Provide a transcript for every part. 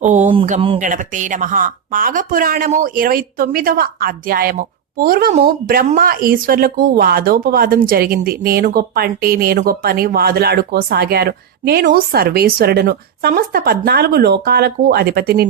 ఓం గం గణపతే నమః. మాఘపురాణము 29వ అధ్యాయము. పూర్వము బ్రహ్మ ఈశ్వర్లకు వాదోపవాదం జరిగింది. నేను గొప్ప అంటే నేను గొప్ప అని వాదులాడుకోసాగారు. నేను సర్వేశ్వరుడును, సమస్త 14 లోకాలకు అధిపతిని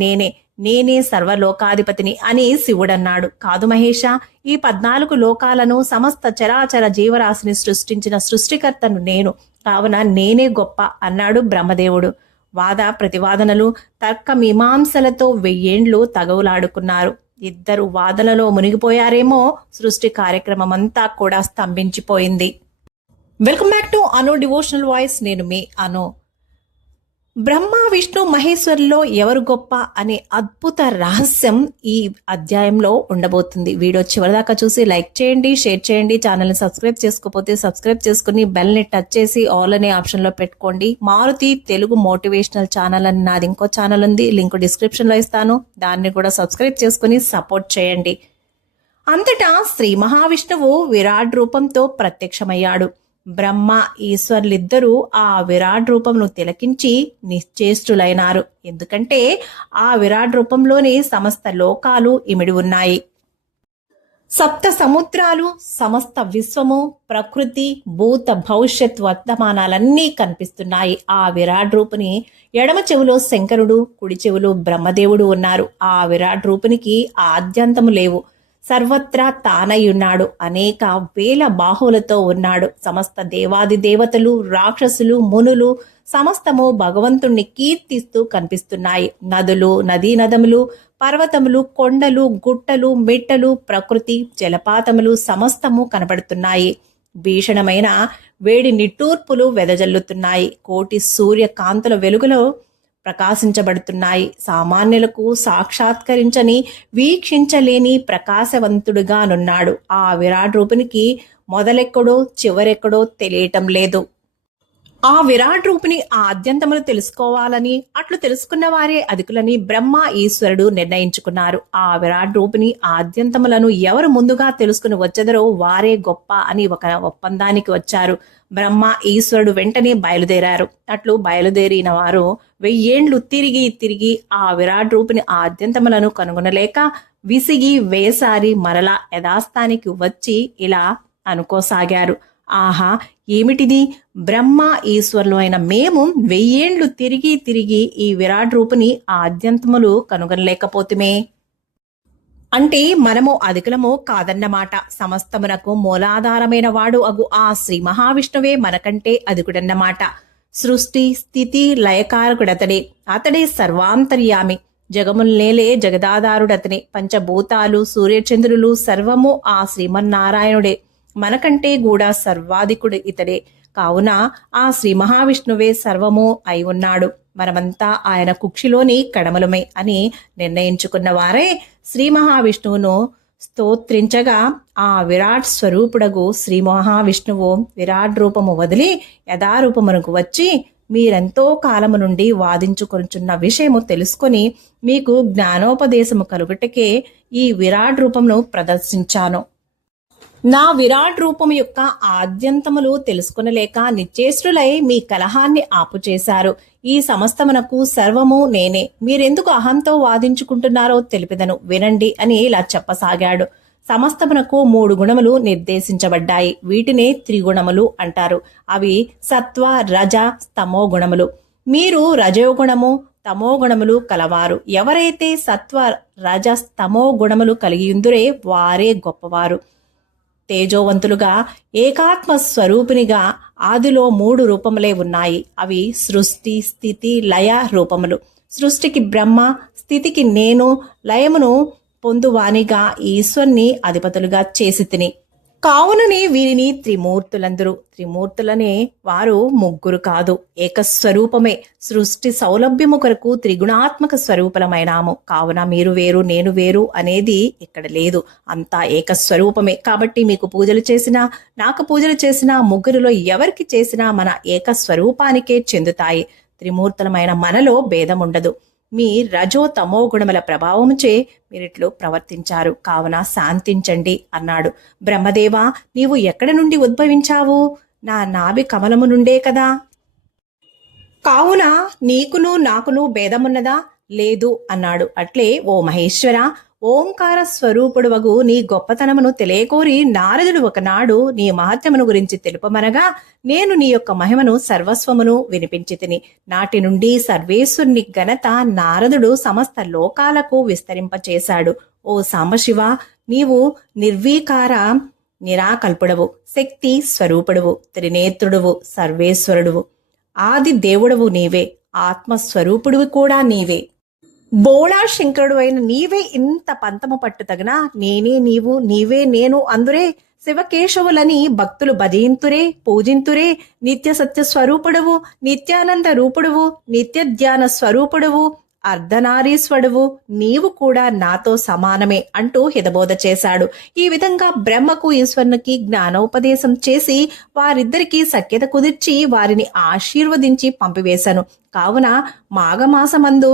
నేనే సర్వలోకాధిపతిని అని శివుడన్నాడు. కాదు మహేష, ఈ 14 లోకాలను సమస్త చరాచర జీవరాశిని సృష్టించిన సృష్టికర్తను నేను, కావున నేనే గొప్ప అన్నాడు బ్రహ్మదేవుడు. వాద ప్రతివాదనలు, తర్క మీమాంసలతో 1000 ఏండ్లు తగవులాడుకున్నారు. ఇద్దరు వాదనలో మునిగిపోయారేమో. సృష్టి కార్యక్రమం అంతా కూడా స్తంభించిపోయింది. Welcome back to Anu devotional voice. నేను మీ అను. బ్రహ్మ విష్ణు మహేశ్వరులో ఎవరు గొప్ప అనే అద్భుత రహస్యం ఈ అధ్యాయంలో ఉండబోతుంది. వీడియో చివరిదాకా చూసి లైక్ చేయండి, షేర్ చేయండి. ఛానల్ని సబ్స్క్రైబ్ చేసుకోకపోతే సబ్స్క్రైబ్ చేసుకుని బెల్ని టచ్ చేసి ఆల్ అనే ఆప్షన్లో పెట్టుకోండి. మారుతి తెలుగు మోటివేషనల్ ఛానల్ అని నాది ఇంకో ఛానల్ ఉంది, లింక్ డిస్క్రిప్షన్లో ఇస్తాను. దాన్ని కూడా సబ్స్క్రైబ్ చేసుకుని సపోర్ట్ చేయండి. అంతటా శ్రీ మహావిష్ణువు విరాట్ రూపంతో ప్రత్యక్షమయ్యాడు. బ్రహ్మ ఈశ్వర్లిద్దరూ ఆ విరాట్ రూపంను తిలకించి నిశ్చేష్టులైనారు. ఎందుకంటే ఆ విరాట్ రూపంలోనే సమస్త లోకాలు ఇమిడి ఉన్నాయి. సప్త సముద్రాలు, సమస్త విశ్వము, ప్రకృతి, భూత భవిష్యత్ వర్తమానాలన్నీ కనిపిస్తున్నాయి. ఆ విరాట్ రూపుని ఎడమ చెవులో శంకరుడు, కుడి చెవులో బ్రహ్మదేవుడు ఉన్నారు. ఆ విరాట్ రూపునికి ఆద్యంతము లేవు. సర్వత్రా తానయ్యున్నాడు. అనేక వేల బాహువులతో ఉన్నాడు. సమస్త దేవాది దేవతలు, రాక్షసులు, మునులు సమస్తము భగవంతుణ్ణి కీర్తిస్తూ కనిపిస్తున్నాయి. నదులు, నదీ నదములు, పర్వతములు, కొండలు, గుట్టలు, మెట్టలు, ప్రకృతి, జలపాతములు సమస్తము కనబడుతున్నాయి. భీషణమైన వేడి నిట్టూర్పులు వెదజల్లుతున్నాయి. కోటి సూర్య కాంతుల వెలుగులో ప్రకాశించబడుతున్నాయి. సామాన్యులకు సాక్షాత్కరించని, వీక్షించలేని ప్రకాశవంతుడుగానున్నాడు. ఆ విరాట్ రూపునికి మొదలెక్కడో చివరెక్కడో తెలియటం లేదు. ఆ విరాట్ రూపుని ఆద్యంతములు తెలుసుకోవాలని, అట్లు తెలుసుకున్న వారే అధికులని బ్రహ్మ ఈశ్వరుడు నిర్ణయించుకున్నారు. ఆ విరాట్ రూపుని ఆద్యంతములను ఎవరు ముందుగా తెలుసుకుని వచ్చెదరో వారే గొప్ప అని ఒక ఒప్పందానికి వచ్చారు. బ్రహ్మ ఈశ్వరుడు వెంటనే బయలుదేరారు. అట్లు బయలుదేరిన వారు 1000 ఏండ్లు తిరిగి తిరిగి ఆ విరాట్ రూపుని ఆద్యంతములను కనుగొనలేక విసిగి వేసారి మరలా యథాస్థానికి వచ్చి ఇలా అనుకోసాగారు. ఆహా, ఏమిటిది! బ్రహ్మ ఈశ్వరులు అయిన మేము 1000 ఏండ్లు తిరిగి తిరిగి ఈ విరాట్ రూపుని ఆద్యంతములు కనుగొనలేకపోతుమే. అంటే మనము అధికులము కాదన్నమాట. సమస్తమునకు మూలాధారమైన వాడు అగు ఆ శ్రీ మహావిష్ణువే మనకంటే అధికుడన్నమాట. సృష్టి స్థితి లయకారకుడతడే. అతడే సర్వాంతర్యామి. జగముల్నేలే జగదాధారుడతనే. పంచభూతాలు, సూర్యచంద్రులు సర్వము ఆ శ్రీమన్నారాయణుడే. మనకంటే కూడా సర్వాధికుడు ఇతడే. కావున ఆ శ్రీ మహావిష్ణువే సర్వము అయి ఉన్నాడు. మనమంతా ఆయన కుక్షిలోని కడమలమే అని నిర్ణయించుకున్న వారే శ్రీ మహావిష్ణువును స్తోత్రించగా ఆ విరాట్ స్వరూపుడగు శ్రీ మహావిష్ణువు విరాట్ రూపము వదిలి యథారూపమునకు వచ్చి, మీరెంతో కాలము నుండి వాదించుకొనుచున్న విషయము తెలుసుకొని మీకు జ్ఞానోపదేశము కలుగుటకే ఈ విరాట్ రూపమును ప్రదర్శించాను. నా విరాట్ రూపం యొక్క ఆద్యంతములు తెలుసుకునలేక నిశ్చేష్టులై మీ కలహాన్ని ఆపుచేశారు. ఈ సమస్తమునకు సర్వము నేనే. మీరెందుకు అహంతో వాదించుకుంటున్నారో తెలిపెదను, వినండి అని ఇలా చెప్పసాగాడు. సమస్తమునకు 3 గుణములు నిర్దేశించబడ్డాయి. వీటినే త్రిగుణములు అంటారు. అవి సత్వ, రజ, తమో గుణములు. మీరు రజోగుణము, తమో గుణములు కలవారు. ఎవరైతే సత్వ, రజ, తమో గుణములు కలిగియుందురే వారే గొప్పవారు. తేజోవంతులుగా ఏకాత్మ స్వరూపినిగా ఆదిలో 3 రూపములే ఉన్నాయి. అవి సృష్టి, స్థితి, లయ రూపములు. సృష్టికి బ్రహ్మ, స్థితికి నేను, లయమును పొందువానిగా ఈశ్వర్ని అధిపతులుగా చేసి తిని. కావుననే వీరిని త్రిమూర్తులందరూ. త్రిమూర్తులనే వారు 3 కాదు, ఏకస్వరూపమే. సృష్టి సౌలభ్యము కొరకు త్రిగుణాత్మక స్వరూపలమైనాము. కావున మీరు వేరు నేను వేరు అనేది ఇక్కడ లేదు. అంతా ఏకస్వరూపమే. కాబట్టి మీకు పూజలు చేసినా, నాకు పూజలు చేసినా, 3లో ఎవరికి చేసినా మన ఏకస్వరూపానికే చెందుతాయి. త్రిమూర్తులమైన మనలో భేదముండదు. మీ రజో తమో గుణముల ప్రభావముచే మీరిట్లు ప్రవర్తించారు. కావున శాంతించండి అన్నాడు. బ్రహ్మదేవా, నీవు ఎక్కడి నుండి ఉద్భవించావు? నా నాభి కమలము నుండే కదా. కావున నీకును నాకును భేదమున్నదా? లేదు అన్నాడు. అట్లే ఓ మహేశ్వర, ఓంకార స్వరూపుడువగు నీ గొప్పతనమును తెలియకోరి నారదుడు ఒకనాడు నీ మహత్యమును గురించి తెలుపమనగా నేను నీ యొక్క మహిమను సర్వస్వమును వినిపించి తిని. నాటి నుండి సర్వేశ్వరుని ఘనత నారదుడు సమస్త లోకాలకు విస్తరింపచేశాడు. ఓ సాంబశివ, నీవు నిర్వీకార నిరాకల్పుడవు, శక్తి స్వరూపుడువు, త్రినేత్రుడువు, సర్వేశ్వరుడువు, ఆది దేవుడవు నీవే, ఆత్మస్వరూపుడువు కూడా నీవే. బోళా శంకరుడు అయిన నీవే ఇంత పంతము పట్టుతగనా? నేనే నీవు, నీవే నేను అందురే శివకేశవులని భక్తులు భజింతురే, పూజింతురే. నిత్య సత్య స్వరూపుడువు, నిత్యానంద రూపుడువు, నిత్య ధ్యాన స్వరూపుడువు, అర్ధనారీశ్వరుడువు, నీవు కూడా నాతో సమానమే అంటూ హితబోధ చేశాడు. ఈ విధంగా బ్రహ్మకు ఈశ్వరునికి జ్ఞానోపదేశం చేసి వారిద్దరికీ సఖ్యత కుదిర్చి వారిని ఆశీర్వదించి పంపివేశాను. కావున మాఘమాసమందు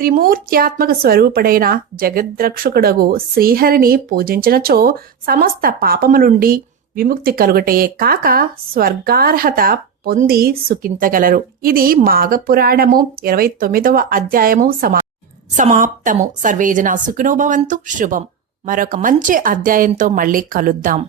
త్రిమూర్త్యాత్మక స్వరూపుడైన జగద్రక్షకుడగు శ్రీహరిని పూజించినచో సమస్త పాపము నుండి విముక్తి కలుగుటయే కాక స్వర్గార్హత పొంది సుఖించగలరు. ఇది మాఘపురాణము 29వ అధ్యాయము సమాప్తము. సర్వేజన సుఖినో భవంతు. శుభం. మరొక మంచి అధ్యాయంతో మళ్ళీ కలుద్దాం.